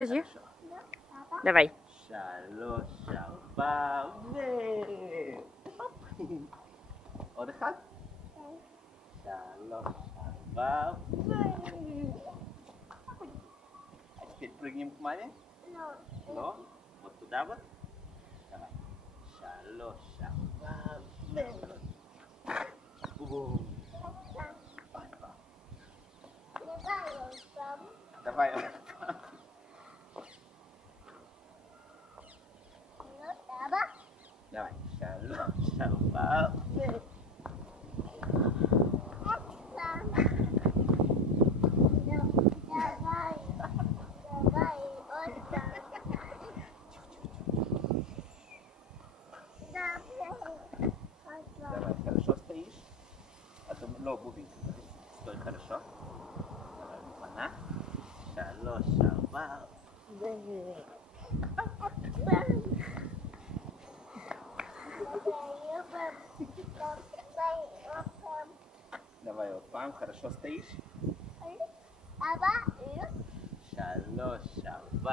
Хорошо. Давай. 3, 4, ו... עוד אחד? 3, 4, ו... אז תתפרגנים כמוני? לא? עוד תודה בה? давай. 3, 4, ו... בום. давай. давай. 3, 4, ו... Давай, хорошо стоишь? А то לא, בובי, стой хорошо. давай, מוכנה? 3, 4, ו... давай עוד פעם, хорошо стоишь? 3, 4, ו...